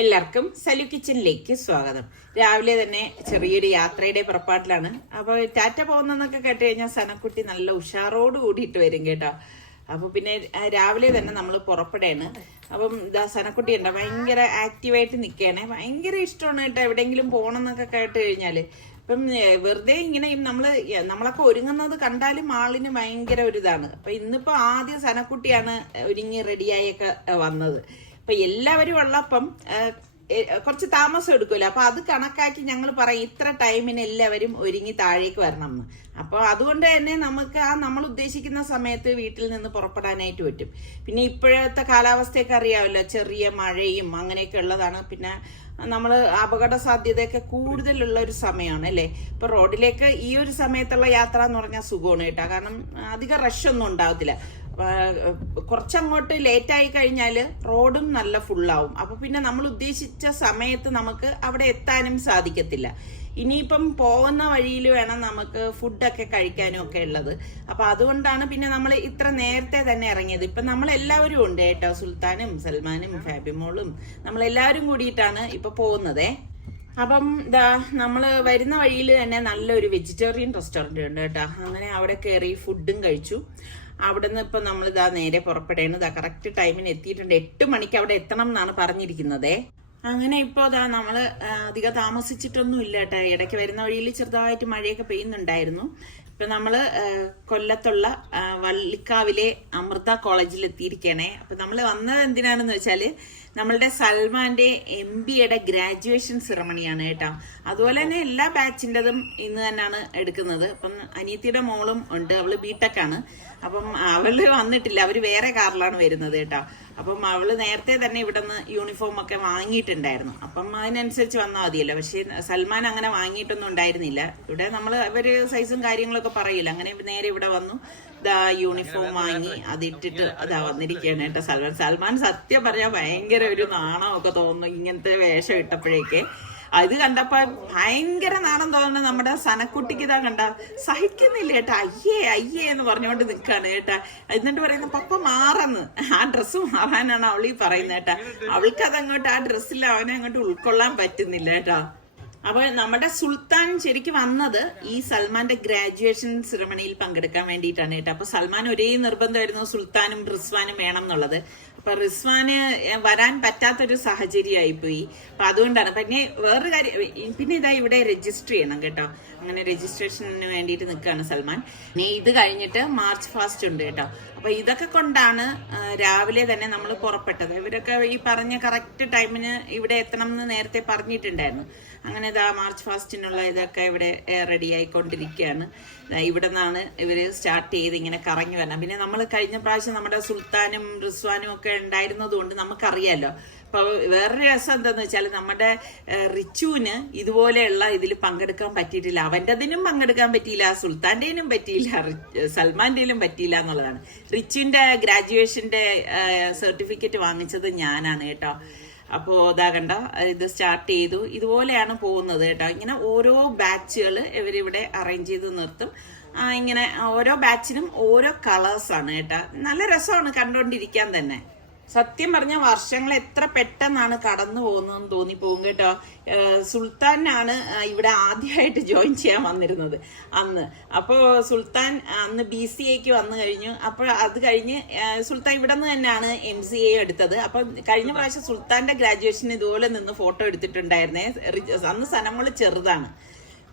എല്ലാവർക്കും സലു കിച്ചണിലേക്ക് സ്വാഗതം. രാവിലെ തന്നെ ചെറിയൊരു യാത്രയുടെ പുറപ്പാട്ടിലാണ്. അപ്പോൾ ടാറ്റ പോകുന്നതെന്നൊക്കെ കേട്ട് കഴിഞ്ഞാൽ സനക്കുട്ടി നല്ല ഉഷാറോട് കൂടിയിട്ട് വരും കേട്ടോ. അപ്പോൾ പിന്നെ രാവിലെ തന്നെ നമ്മൾ പുറപ്പെടുകയാണ്. അപ്പം സനക്കുട്ടി ഉണ്ടോ ഭയങ്കര ആക്റ്റീവായിട്ട് നിൽക്കുകയാണ്. ഭയങ്കര ഇഷ്ടമാണ് കേട്ടോ എവിടെയെങ്കിലും പോകണം എന്നൊക്കെ കേട്ട് കഴിഞ്ഞാൽ. ഇപ്പം വെറുതെ ഇങ്ങനെ നമ്മളൊക്കെ ഒരുങ്ങുന്നത് കണ്ടാലും ആളിന് ഭയങ്കര ഒരു ഇതാണ്. അപ്പൊ ഇന്നിപ്പോ ആദ്യം സനക്കുട്ടിയാണ് ഒരുങ്ങി റെഡിയായൊക്കെ വന്നത്. അപ്പൊ എല്ലാവരും ഉള്ളപ്പം കുറച്ച് താമസം എടുക്കുമല്ലോ. അപ്പൊ അത് കണക്കാക്കി ഞങ്ങൾ പറയും ഇത്ര ടൈമിന് എല്ലാവരും ഒരുങ്ങി താഴേക്ക് വരണം എന്ന്. അപ്പോൾ അതുകൊണ്ട് തന്നെ നമുക്ക് നമ്മൾ ഉദ്ദേശിക്കുന്ന സമയത്ത് വീട്ടിൽ നിന്ന് പുറപ്പെടാനായിട്ട് പറ്റും. പിന്നെ ഇപ്പോഴത്തെ കാലാവസ്ഥയൊക്കെ അറിയാമല്ലോ, ചെറിയ മഴയും അങ്ങനെയൊക്കെ ഉള്ളതാണ്. പിന്നെ നമ്മൾ അപകട സാധ്യതയൊക്കെ കൂടുതലുള്ള ഒരു സമയമാണ് അല്ലേ. ഇപ്പൊ റോഡിലേക്ക് ഈ ഒരു സമയത്തുള്ള യാത്ര എന്ന് പറഞ്ഞാൽ സുഖമാണ് കേട്ടോ. കാരണം അധികം റഷ് ഒന്നും ഉണ്ടാവത്തില്ല. കുറച്ചങ്ങോട്ട് ലേറ്റായി കഴിഞ്ഞാൽ റോഡും നല്ല ഫുള്ളാവും. അപ്പൊ പിന്നെ നമ്മൾ ഉദ്ദേശിച്ച സമയത്ത് നമുക്ക് അവിടെ എത്താനും സാധിക്കത്തില്ല. ഇനിയിപ്പം പോകുന്ന വഴിയിൽ വേണം നമുക്ക് ഫുഡൊക്കെ കഴിക്കാനും ഒക്കെ ഉള്ളത്. അപ്പൊ അതുകൊണ്ടാണ് പിന്നെ നമ്മൾ ഇത്ര നേരത്തെ തന്നെ ഇറങ്ങിയത്. ഇപ്പൊ നമ്മൾ എല്ലാവരും ഉണ്ട് കേട്ടോ, സുൽത്താനും സൽമാനും ഫാബിമോളും നമ്മളെല്ലാവരും കൂടിയിട്ടാണ് ഇപ്പൊ പോകുന്നതേ. അപ്പം നമ്മള് വരുന്ന വഴിയിൽ തന്നെ നല്ലൊരു വെജിറ്റേറിയൻ റെസ്റ്റോറന്റ് ഉണ്ട് കേട്ടോ. അങ്ങനെ അവിടെ കയറി ഫുഡും കഴിച്ചു. അവിടെ നിന്ന് ഇപ്പൊ നമ്മൾ നേരെ പുറപ്പെടേണ്ടത് കറക്റ്റ് ടൈമിന് എത്തിയിട്ടുണ്ട്. 8 മണിക്ക് അവിടെ എത്തണം എന്നാണ് പറഞ്ഞിരിക്കുന്നതേ. അങ്ങനെ ഇപ്പോ നമ്മള് അധികം താമസിച്ചിട്ടൊന്നും ഇല്ല കേട്ടോ. ഇടയ്ക്ക് വരുന്ന വഴിയിൽ ചെറുതായിട്ട് മഴയൊക്കെ പെയ്യുന്നുണ്ടായിരുന്നു. ഇപ്പൊ നമ്മള് കൊല്ലത്തുള്ള വള്ളിക്കാവിലെ അമൃത കോളേജിൽ എത്തിയിരിക്കണേ. അപ്പൊ നമ്മള് വന്നത് എന്തിനാണെന്ന് വെച്ചാല് നമ്മളുടെ സൽമാന്റെ MBAയുടെ ഗ്രാജുവേഷൻ സെറമണിയാണ് കേട്ടോ. അതുപോലെ തന്നെ എല്ലാ ബാച്ചിൻ്റെതും ഇന്ന് തന്നെയാണ് എടുക്കുന്നത്. അപ്പം അനിയത്തിയുടെ മോളും ഉണ്ട്, അവള് B.Tech ആണ്. അപ്പം അവള് വന്നിട്ടില്ല, അവര് വേറെ കാറിലാണ് വരുന്നത് കേട്ടോ. അപ്പം അവള് നേരത്തെ തന്നെ ഇവിടെ നിന്ന് യൂണിഫോം ഒക്കെ വാങ്ങിയിട്ടുണ്ടായിരുന്നു. അപ്പം അതിനനുസരിച്ച് വന്നാൽ മതിയല്ലോ. പക്ഷെ സൽമാൻ അങ്ങനെ വാങ്ങിയിട്ടൊന്നും ഉണ്ടായിരുന്നില്ല. ഇവിടെ അവര് സൈസും കാര്യങ്ങളൊക്കെ പറയില്ല. അങ്ങനെ നേരെ ഇവിടെ വന്നു യൂണിഫോം വാങ്ങി അതിട്ടിട്ട് വന്നിരിക്കുകയാണ് കേട്ടോ സൽമാൻ സത്യം പറഞ്ഞാൽ ഭയങ്കര ഒരു നാണമൊക്കെ തോന്നുന്നു ഇങ്ങനത്തെ വേഷം ഇട്ടപ്പോഴേക്ക്. അത് കണ്ടപ്പോ ഭയങ്കര നാണം തോന്നുന്നു. നമ്മുടെ സനക്കുട്ടിക്ക് കണ്ട സഹിക്കുന്നില്ല കേട്ടാ. അയ്യേ എന്ന് പറഞ്ഞുകൊണ്ട് നിൽക്കാണ് കേട്ടാ. എന്നിട്ട് പറയുന്ന പപ്പ മാറന്ന്, ആ ഡ്രസ്സ് മാറാനാണ് അവളീ പറയുന്നത് കേട്ടാ. അവൾക്ക് അതങ്ങോട്ട് ആ ഡ്രസ്സിൽ അവനെ അങ്ങോട്ട് ഉൾക്കൊള്ളാൻ പറ്റുന്നില്ല കേട്ടാ. അപ്പൊ നമ്മുടെ സുൽത്താൻ ശരിക്കും വന്നത് ഈ സൽമാന്റെ ഗ്രാജുവേഷൻ സെറമണിയിൽ പങ്കെടുക്കാൻ വേണ്ടിയിട്ടാണ് കേട്ടോ. അപ്പൊ സൽമാൻ ഒരേ നിർബന്ധമായിരുന്നു സുൽത്താനും റിസ്വാനും വേണം എന്നുള്ളത്. അപ്പൊ റിസ്വാന് വരാൻ പറ്റാത്തൊരു സാഹചര്യമായി പോയി. അപ്പൊ അതുകൊണ്ടാണ്. പിന്നെ വേറൊരു കാര്യം, പിന്നെ ഇവിടെ രജിസ്റ്റർ ചെയ്യണം കേട്ടോ. അങ്ങനെ രജിസ്ട്രേഷന് വേണ്ടിയിട്ട് നിൽക്കുകയാണ് സൽമാൻ. ഇത് കഴിഞ്ഞിട്ട് മാർച്ച് ഫാസ്റ്റ് ഉണ്ട് കേട്ടോ. അപ്പൊ ഇതൊക്കെ കൊണ്ടാണ് രാവിലെ തന്നെ നമ്മൾ പുറപ്പെട്ടത്. ഇവരൊക്കെ ഈ പറഞ്ഞ കറക്റ്റ് ടൈമിന് ഇവിടെ എത്തണം എന്ന് നേരത്തെ പറഞ്ഞിട്ടുണ്ടായിരുന്നു. അങ്ങനെ മാർച്ച് ഫാസ്റ്റിനുള്ള ഇതൊക്കെ ഇവിടെ റെഡി ആയിക്കൊണ്ടിരിക്കുകയാണ്. ഇവിടെ നിന്നാണ് ഇവര് സ്റ്റാർട്ട് ചെയ്ത് ഇങ്ങനെ കറങ്ങി വരണം. പിന്നെ നമ്മൾ കഴിഞ്ഞ പ്രാവശ്യം നമ്മുടെ സുൽത്താനും റിസ്വാനും ഒക്കെ ഉണ്ടായിരുന്നത് കൊണ്ട് നമുക്കറിയാലോ. അപ്പൊ വേറൊരു രസം എന്താന്ന് വെച്ചാൽ നമ്മുടെ റിച്ചുവിന് ഇതുപോലെയുള്ള ഇതിൽ പങ്കെടുക്കാൻ പറ്റിയിട്ടില്ല. അവൻ്റെതിനും പങ്കെടുക്കാൻ പറ്റിയില്ല, സുൽത്താന്റെനും പറ്റിയില്ല, സൽമാന്റെയിലും പറ്റിയില്ല എന്നുള്ളതാണ്. റിച്ചുവിന്റെ ഗ്രാജുവേഷന്റെ സർട്ടിഫിക്കറ്റ് വാങ്ങിച്ചത് ഞാനാണ് കേട്ടോ. അപ്പോ കണ്ട ഇത് സ്റ്റാർട്ട് ചെയ്തു. ഇതുപോലെയാണ് പോകുന്നത് കേട്ടോ. ഇങ്ങനെ ഓരോ ബാച്ചുകൾ ഇവരിവിടെ അറേഞ്ച് ചെയ്ത് നിർത്തും. ഇങ്ങനെ ഓരോ ബാച്ചിനും ഓരോ കളേഴ്സാണ് കേട്ടോ. നല്ല രസമാണ് കണ്ടുകൊണ്ടിരിക്കാൻ തന്നെ. സത്യം പറഞ്ഞ വർഷങ്ങൾ എത്ര പെട്ടെന്നാണ് കടന്നു പോകുന്നതെന്ന് തോന്നിപ്പോകും കേട്ടോ. സുൽത്താനാണ് ഇവിടെ ആദ്യമായിട്ട് ജോയിൻ ചെയ്യാൻ വന്നിരുന്നത് അന്ന്. അപ്പോൾ സുൽത്താൻ അന്ന് BCAക്ക് വന്നു കഴിഞ്ഞു. അപ്പോൾ അത് കഴിഞ്ഞ് സുൽത്താൻ ഇവിടെ നിന്ന് തന്നെയാണ് MCA എടുത്തത്. അപ്പൊ കഴിഞ്ഞ പ്രാവശ്യം സുൽത്താന്റെ ഗ്രാജുവേഷൻ ഇതുപോലെ നിന്ന് ഫോട്ടോ എടുത്തിട്ടുണ്ടായിരുന്നേ. അന്ന് സനമോള് ചെറുതാണ്.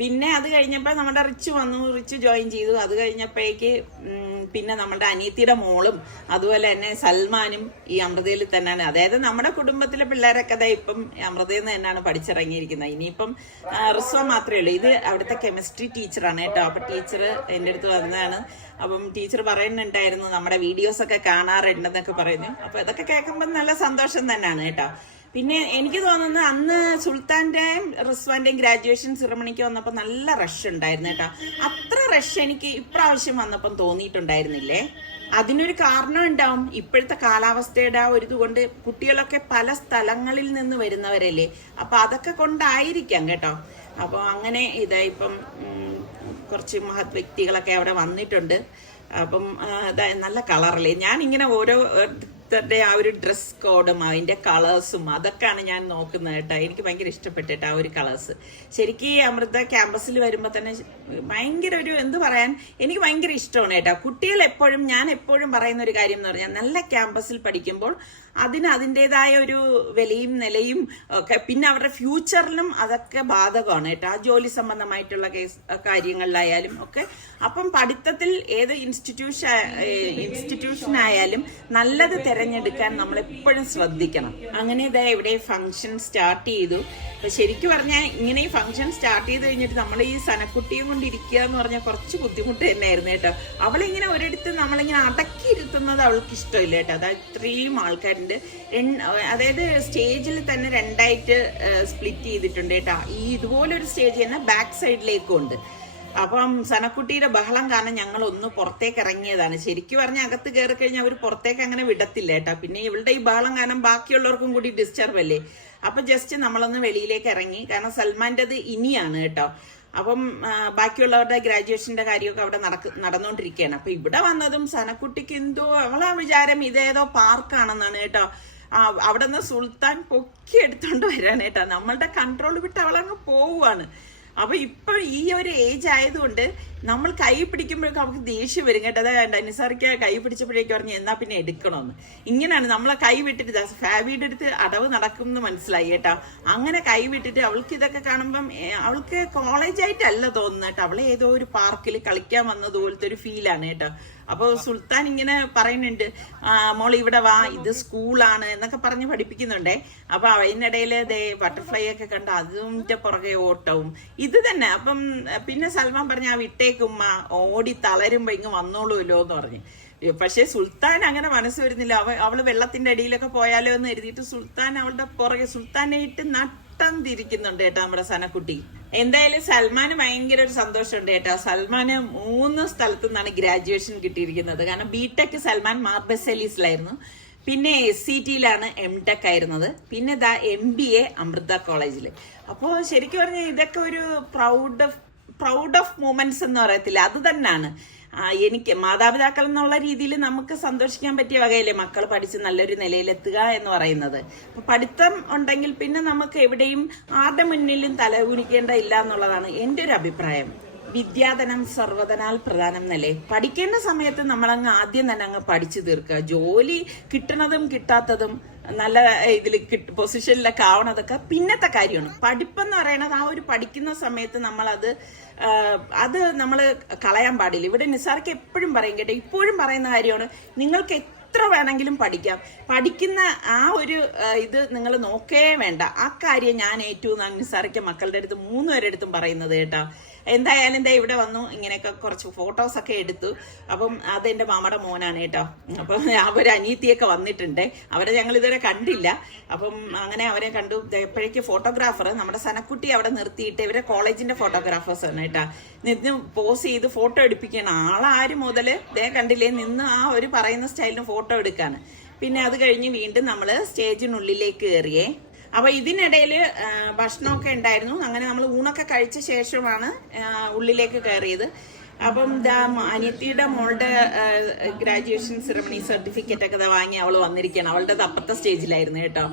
പിന്നെ അത് കഴിഞ്ഞപ്പോൾ നമ്മുടെ റിച്ചു വന്നു, റിച്ചു ജോയിൻ ചെയ്തു. അത് കഴിഞ്ഞപ്പോഴേക്ക് പിന്നെ നമ്മുടെ അനിയത്തിയുടെ മോളും അതുപോലെ തന്നെ സൽമാനും ഈ അമൃതയിൽ തന്നെയാണ്. അതായത് നമ്മുടെ കുടുംബത്തിലെ പിള്ളേരൊക്കെ ഇപ്പം അമൃതയിൽ നിന്ന് തന്നെയാണ് പഠിച്ചിറങ്ങിയിരിക്കുന്നത്. ഇനിയിപ്പം റിസ്വ മാത്രമേ ഉള്ളൂ. ഇത് അവിടുത്തെ കെമിസ്ട്രി ടീച്ചറാണ് കേട്ടോ. അപ്പൊ ടീച്ചർ എൻ്റെ അടുത്ത് വന്നതാണ്. അപ്പം ടീച്ചർ പറയുന്നുണ്ടായിരുന്നു നമ്മുടെ വീഡിയോസൊക്കെ കാണാറുണ്ടെന്നൊക്കെ പറയുന്നു. അപ്പൊ ഇതൊക്കെ കേൾക്കുമ്പോൾ നല്ല സന്തോഷം തന്നെയാണ് കേട്ടോ. പിന്നെ എനിക്ക് തോന്നുന്നത് അന്ന് സുൽത്താന്റെയും റിസ്വാന്റെയും ഗ്രാജുവേഷൻ സെറമണിക്ക് വന്നപ്പോൾ നല്ല റഷ് ഉണ്ടായിരുന്നു കേട്ടോ. അത്ര റഷ് എനിക്ക് ഇപ്രാവശ്യം വന്നപ്പം തോന്നിയിട്ടുണ്ടായിരുന്നില്ലേ. അതിനൊരു കാരണം ഉണ്ടാവും. ഇപ്പോഴത്തെ കാലാവസ്ഥയുടെ ഒരു ഇതുകൊണ്ട് കുട്ടികളൊക്കെ പല സ്ഥലങ്ങളിൽ നിന്ന് വരുന്നവരല്ലേ. അപ്പൊ അതൊക്കെ കൊണ്ടായിരിക്കാം കേട്ടോ. അപ്പൊ അങ്ങനെ ഇപ്പം കുറച്ച് മഹത് വ്യക്തികളൊക്കെ അവിടെ വന്നിട്ടുണ്ട്. അപ്പം നല്ല കളറല്ലേ. ഞാൻ ഇങ്ങനെ ഓരോ ഓരോരുത്തരുടെ ആ ഒരു ഡ്രസ് കോഡും അതിന്റെ കളേഴ്സും അതൊക്കെയാണ് ഞാൻ നോക്കുന്നത് കേട്ടോ. എനിക്ക് ഭയങ്കര ഇഷ്ടപ്പെട്ടിട്ട് ആ ഒരു കളേഴ്സ്. ശരിക്കും ഈ അമൃത ക്യാമ്പസിൽ വരുമ്പോൾ തന്നെ ഭയങ്കര ഒരു എന്ത് പറയാൻ, എനിക്ക് ഭയങ്കര ഇഷ്ടമാണ് കേട്ടോ. കുട്ടികൾ എപ്പോഴും, ഞാൻ എപ്പോഴും പറയുന്ന ഒരു കാര്യം എന്ന് പറഞ്ഞാൽ, നല്ല ക്യാമ്പസിൽ പഠിക്കുമ്പോൾ അതിന് അതിൻ്റെതായ ഒരു വിലയും നിലയും ഒക്കെ, പിന്നെ അവരുടെ ഫ്യൂച്ചറിലും അതൊക്കെ ബാധകമാണ് കേട്ടോ. ആ ജോലി സംബന്ധമായിട്ടുള്ള കാര്യങ്ങളിലായാലും ഒക്കെ. അപ്പം പഠിത്തത്തിൽ ഏത് ഇൻസ്റ്റിറ്റ്യൂഷനായാലും നല്ലത് തിരഞ്ഞെടുക്കാൻ നമ്മൾ എപ്പോഴും ശ്രദ്ധിക്കണം. അങ്ങനെ ഇതാ ഇവിടെ ഫംഗ്ഷൻ സ്റ്റാർട്ട് ചെയ്തു. അപ്പൊ ശരിക്കും പറഞ്ഞാൽ ഇങ്ങനെ ഈ ഫംഗ്ഷൻ സ്റ്റാർട്ട് ചെയ്ത് കഴിഞ്ഞിട്ട് നമ്മൾ ഈ സനക്കുട്ടിയും കൊണ്ട് ഇരിക്കുക എന്ന് പറഞ്ഞാൽ കുറച്ച് ബുദ്ധിമുട്ട് തന്നെയായിരുന്നു കേട്ടോ. അവളിങ്ങനെ ഒരിടത്ത് നമ്മളിങ്ങനെ അടക്കിയിരുത്തുന്നത് അവൾക്ക് ഇഷ്ടമില്ല കേട്ടോ. അതായത് ഇത്രയും ആൾക്കാരുണ്ട്. അതായത് സ്റ്റേജിൽ തന്നെ രണ്ടായിട്ട് സ്പ്ലിറ്റ് ചെയ്തിട്ടുണ്ട് കേട്ടോ. ഈ ഇതുപോലൊരു സ്റ്റേജ് തന്നെ ബാക്ക് സൈഡിലേക്കും ഉണ്ട്. അപ്പം സനക്കുട്ടിയുടെ ബഹളം കാരണം ഞങ്ങൾ ഒന്ന് പുറത്തേക്ക് ഇറങ്ങിയതാണ്. ശരിക്കും പറഞ്ഞാൽ അകത്ത് കയറി കഴിഞ്ഞാൽ അവർ പുറത്തേക്ക് അങ്ങനെ വിടത്തില്ല കേട്ടോ. പിന്നെ ഇവളുടെ ഈ ബഹളം കാരണം ബാക്കിയുള്ളവർക്കും കൂടി ഡിസ്റ്റർബ് അല്ലേ. അപ്പൊ ജസ്റ്റ് നമ്മളൊന്ന് വെളിയിലേക്ക് ഇറങ്ങി. കാരണം സൽമാൻ്റെത് ഇനിയാണ് കേട്ടോ. അപ്പം ബാക്കിയുള്ളവരുടെ ഗ്രാജുവേഷന്റെ കാര്യമൊക്കെ അവിടെ നടന്നുകൊണ്ടിരിക്കുകയാണ്. അപ്പൊ ഇവിടെ വന്നതും സനക്കുട്ടിക്ക് എന്തോ അവളാ വിചാരം ഇതേതോ പാർക്കാണെന്നാണ് കേട്ടോ. അവിടെ നിന്ന് സുൽത്താൻ പൊക്കി എടുത്തോണ്ട് വരാണ് കേട്ടോ. നമ്മളുടെ കൺട്രോൾ വിട്ട് അവളങ്ങ് പോവുകയാണ്. അപ്പൊ ഇപ്പൊ ഈ ഒരു ഏജ് ആയതുകൊണ്ട് നമ്മൾ കൈ പിടിക്കുമ്പോഴേക്കും അവർക്ക് ദേഷ്യം വരും കേട്ടോ. അതായത് നിസാർക്ക് കൈ പിടിച്ചപ്പോഴേക്കും പറഞ്ഞു എന്നാ പിന്നെ എടുക്കണമെന്ന്. ഇങ്ങനെയാണ് നമ്മളെ കൈ വിട്ടിട്ട് ഫാബിയുടെ അടുത്ത് അടവ് നടക്കും എന്ന് മനസ്സിലായി കേട്ടോ. അങ്ങനെ കൈ വിട്ടിട്ട് അവൾക്ക് ഇതൊക്കെ കാണുമ്പം അവൾക്ക് കോളേജായിട്ടല്ല തോന്നുന്നു കേട്ടോ. അവളെ ഏതോ ഒരു പാർക്കിൽ കളിക്കാൻ വന്നതുപോലത്തെ ഒരു ഫീലാണ് കേട്ടോ. അപ്പൊ സുൽത്താൻ ഇങ്ങനെ പറയുന്നുണ്ട്, മോൾ ഇവിടെ വാ, ഇത് സ്കൂളാണ് എന്നൊക്കെ പറഞ്ഞ് പഠിപ്പിക്കുന്നുണ്ടേ. അപ്പൊ അതിനിടയിൽ ബട്ടർഫ്ലൈ ഒക്കെ കണ്ട് അതിന്റെ പുറകെ ഓട്ടവും ഇത് തന്നെ. അപ്പം പിന്നെ സൽമാൻ പറഞ്ഞ ആ വിട്ടേക്കുമ്മ ഓടി തളരുമ്പോ ഇങ്ങ് വന്നോളൂല്ലോ എന്ന് പറഞ്ഞു. പക്ഷെ സുൽത്താൻ അങ്ങനെ മനസ്സ് വരുന്നില്ല. അവള് വെള്ളത്തിന്റെ അടിയിലൊക്കെ പോയാലോ എന്ന് എഴുതിയിട്ട് സുൽത്താൻ അവളുടെ പുറകെ സുൽത്താനെ ഇട്ട് നട്ടം തിരിക്കുന്നുണ്ട് കേട്ടോ നമ്മുടെ സനക്കുട്ടി. എന്തായാലും സൽമാന് ഭയങ്കര ഒരു സന്തോഷമുണ്ട് കേട്ടോ. സൽമാന് 3 സ്ഥലത്തു നിന്നാണ് ഗ്രാജുവേഷൻ കിട്ടിയിരിക്കുന്നത്. കാരണം ബിടെക് സൽമാൻ മാർബസലീസിലായിരുന്നു, പിന്നെ SCTയിലാണ് MTech ആയിരുന്നത്, പിന്നെ MBA അമൃത കോളേജിൽ. അപ്പോൾ ശരിക്കും പറഞ്ഞാൽ ഇതൊക്കെ ഒരു പ്രൗഡ് ഓഫ് മൂമെന്റ്സ് എന്ന് പറയത്തില്ല, അത് തന്നെയാണ്. എനിക്ക് മാതാപിതാക്കൾ എന്നുള്ള രീതിയിൽ നമുക്ക് സന്തോഷിക്കാൻ പറ്റിയ വകയല്ലേ മക്കൾ പഠിച്ച് നല്ലൊരു നിലയിലെത്തുക എന്ന് പറയുന്നത്. അപ്പൊ പഠിത്തം ഉണ്ടെങ്കിൽ പിന്നെ നമുക്ക് എവിടെയും ആരുടെ മുന്നിലും തലകുനിക്കേണ്ട ഇല്ല എന്നുള്ളതാണ് എൻ്റെ ഒരു അഭിപ്രായം. വിദ്യാധനം സർവ്വധനാൽ പ്രധാനം എന്നല്ലേ. പഠിക്കേണ്ട സമയത്ത് നമ്മളങ്ങ് ആദ്യം തന്നെ അങ്ങ് പഠിച്ചു തീർക്കുക. ജോലി കിട്ടണതും കിട്ടാത്തതും നല്ല ഇതിൽ പൊസിഷനിലൊക്കെ ആവണതൊക്കെ പിന്നത്തെ കാര്യമാണ്. പഠിപ്പെന്ന് പറയണത് ആ ഒരു പഠിക്കുന്ന സമയത്ത് അത് നമ്മൾ കളയാൻ പാടില്ല. ഇവിടെ നിസാർക്ക് എപ്പോഴും പറയും കേട്ടോ, ഇപ്പോഴും പറയുന്ന കാര്യമാണ്, നിങ്ങൾക്ക് എത്ര വേണമെങ്കിലും പഠിക്കാം, പഠിക്കുന്ന ആ ഒരു ഇത് നിങ്ങൾ നോക്കേ വേണ്ട. ആ കാര്യം ഞാൻ ഏറ്റവും നിസാർക്ക് മക്കളുടെ അടുത്ത് 3 പേരുടെ അടുത്തും പറയുന്നത് കേട്ടോ. എന്തായാലും ഇവിടെ വന്നു, ഇങ്ങനെയൊക്കെ കുറച്ച് ഫോട്ടോസൊക്കെ എടുത്തു. അപ്പം അതെന്റെ മാമയുടെ മോനാണ് കേട്ടോ. അപ്പം അവര് അനിയത്തിയൊക്കെ വന്നിട്ടുണ്ട്. അവരെ ഞങ്ങൾ ഇതുവരെ കണ്ടില്ല. അപ്പം അങ്ങനെ അവരെ കണ്ടു. എപ്പോഴേക്ക് ഫോട്ടോഗ്രാഫർ നമ്മുടെ സനക്കുട്ടി അവിടെ നിർത്തിയിട്ട്, ഇവരെ കോളേജിന്റെ ഫോട്ടോഗ്രാഫേഴ്സ് ആണ് കേട്ടോ, നിന്ന് പോസ് ചെയ്ത് ഫോട്ടോ എടുപ്പിക്കണം. ആളാര് മുതല് കണ്ടില്ലേ നിന്ന് ആ ഒരു പറയുന്ന സ്റ്റൈലിന് ഫോട്ടോ എടുക്കാണ്. പിന്നെ അത് കഴിഞ്ഞ് വീണ്ടും നമ്മള് സ്റ്റേജിനുള്ളിലേക്ക് കയറിയേ. അപ്പൊ ഇതിനിടയിൽ ഭക്ഷണമൊക്കെ ഉണ്ടായിരുന്നു. അങ്ങനെ നമ്മൾ ഊണൊക്കെ കഴിച്ച ശേഷമാണ് ഉള്ളിലേക്ക് കയറിയത്. അപ്പം അനിയത്തിയുടെ മോളുടെ ഗ്രാജുവേഷൻ സെറമണി സർട്ടിഫിക്കറ്റ് ഒക്കെ വാങ്ങി അവള് വന്നിരിക്കുകയാണ്. അവളുടെ അപ്പുറത്തെ സ്റ്റേജിലായിരുന്നു കേട്ടോ.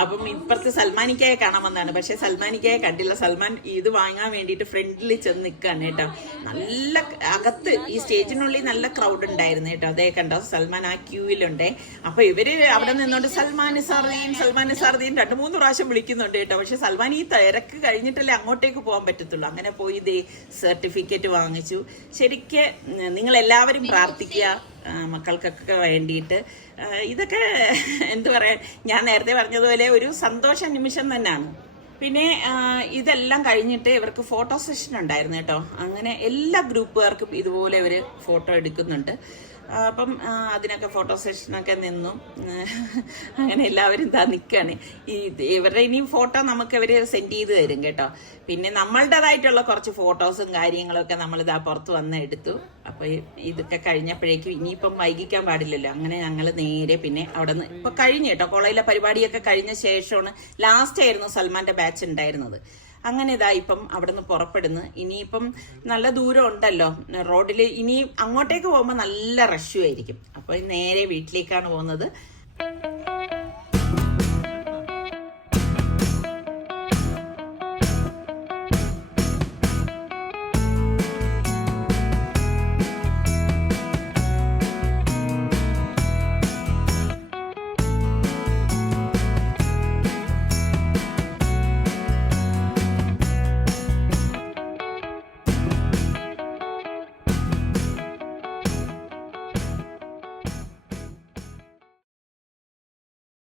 അപ്പം ഇപ്പുറത്ത് സൽമാനിക്കായെ കാണാൻ വന്നതാണ്. പക്ഷെ സൽമാനിക്കായെ കണ്ടില്ല. സൽമാൻ ഇത് വാങ്ങാൻ വേണ്ടിയിട്ട് ഫ്രണ്ടിൽ ചെന്ന് നിൽക്കുകയാണ് കേട്ടോ. നല്ല അകത്ത് ഈ സ്റ്റേജിനുള്ളിൽ നല്ല ക്രൗഡ് ഉണ്ടായിരുന്നു കേട്ടോ. അതേ കണ്ടോ, സൽമാൻ ആ ക്യൂവിലുണ്ടേ. അപ്പൊ ഇവര് അവിടെ നിന്നോണ്ട് സൽമാൻ സാർദീൻ 2-3 പ്രാവശ്യം വിളിക്കുന്നുണ്ട് കേട്ടോ. പക്ഷെ സൽമാൻ ഈ തിരക്ക് കഴിഞ്ഞിട്ടല്ലേ അങ്ങോട്ടേക്ക് പോകാൻ പറ്റത്തുള്ളൂ. അങ്ങനെ പോയി സർട്ടിഫിക്കറ്റ് വാങ്ങിച്ചു. ശരിക്ക് നിങ്ങൾ എല്ലാവരും പ്രാർത്ഥിക്കുക മക്കൾക്കൊക്കെ വേണ്ടിയിട്ട്. ഇതൊക്കെ എന്തു പറയാൻ, ഞാൻ നേരത്തെ പറഞ്ഞതുപോലെ ഒരു സന്തോഷ നിമിഷം തന്നെയാണ്. പിന്നെ ഇതെല്ലാം കഴിഞ്ഞിട്ട് ഇവർക്ക് ഫോട്ടോ സെഷൻ ഉണ്ടായിരുന്നു കേട്ടോ. അങ്ങനെ എല്ലാ ഗ്രൂപ്പുകാർക്കും ഇതുപോലെ ഇവർ ഫോട്ടോ എടുക്കുന്നുണ്ട്. അപ്പം അതിനൊക്കെ ഫോട്ടോ സെഷനൊക്കെ നിന്നു. അങ്ങനെ എല്ലാവരും നിൽക്കുകയാണ്. ഇവരുടെ ഇനിയും ഫോട്ടോ നമുക്ക് ഇവർ സെൻഡ് ചെയ്ത് തരും കേട്ടോ. പിന്നെ നമ്മളുടേതായിട്ടുള്ള കുറച്ച് ഫോട്ടോസും കാര്യങ്ങളൊക്കെ നമ്മളിതാ പുറത്ത് വന്ന് എടുത്തു. അപ്പൊ ഇതൊക്കെ കഴിഞ്ഞപ്പോഴേക്കും ഇനിയിപ്പം വൈകിക്കാൻ പാടില്ലല്ലോ. അങ്ങനെ ഞങ്ങൾ നേരെ പിന്നെ അവിടെ നിന്ന് ഇപ്പൊ കഴിഞ്ഞു കേട്ടോ. കോളേജിലെ പരിപാടിയൊക്കെ കഴിഞ്ഞ ശേഷമാണ്, ലാസ്റ്റ് ആയിരുന്നു സൽമാന്റെ ബാച്ച് ഉണ്ടായിരുന്നത്. അങ്ങനെ ഇപ്പം അവിടെ നിന്ന് പുറപ്പെടുന്നു. ഇനിയിപ്പം നല്ല ദൂരം ഉണ്ടല്ലോ റോഡിൽ. ഇനി അങ്ങോട്ടേക്ക് പോകുമ്പോൾ നല്ല റഷും ആയിരിക്കും. അപ്പോൾ നേരെ വീട്ടിലേക്കാണ് പോകുന്നത്.